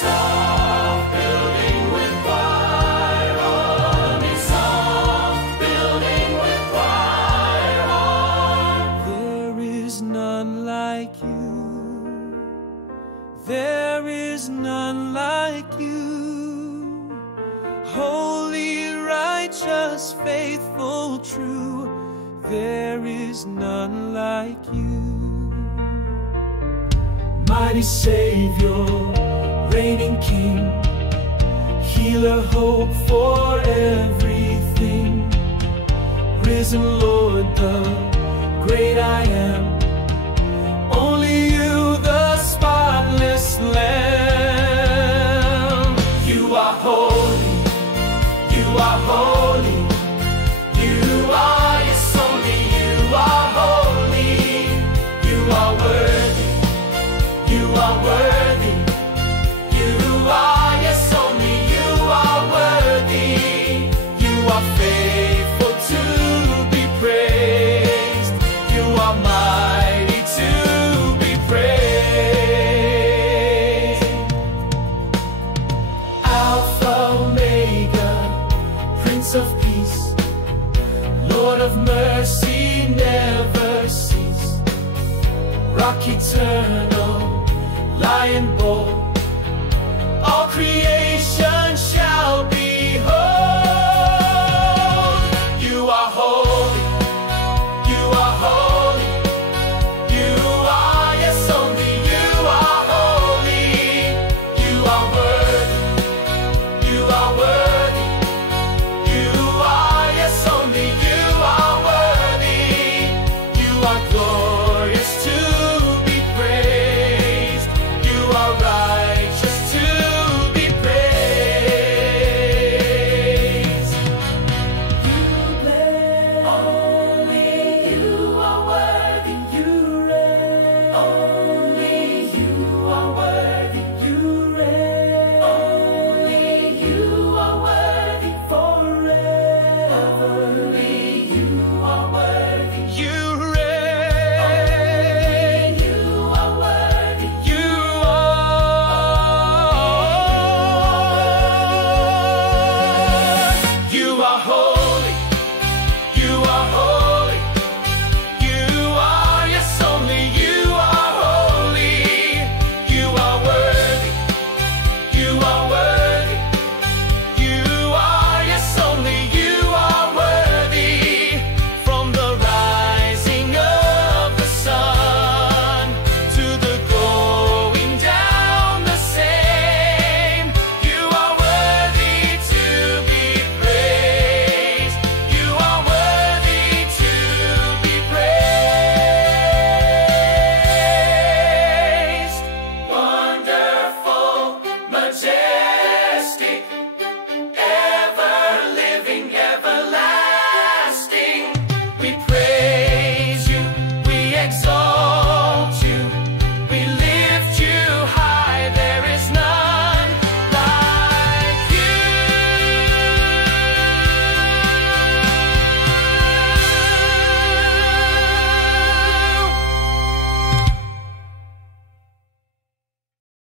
Soft building with irony, soft building with irony. There is none like you. There is none like you. Holy, righteous, faithful, true. There is none like you. Mighty Savior, reigning King, healer, hope for everything. Risen Lord, the great I am. Only you, the spotless Lamb. You are holy, you are holy. You are, yes, only you are holy. You are worthy, you are worthy. You are, yes, only you are worthy. You are faithful to be praised. You are mighty to be praised. Alpha, Omega, Prince of Peace, Lord of mercy, never cease. Rock eternal, Lion bold,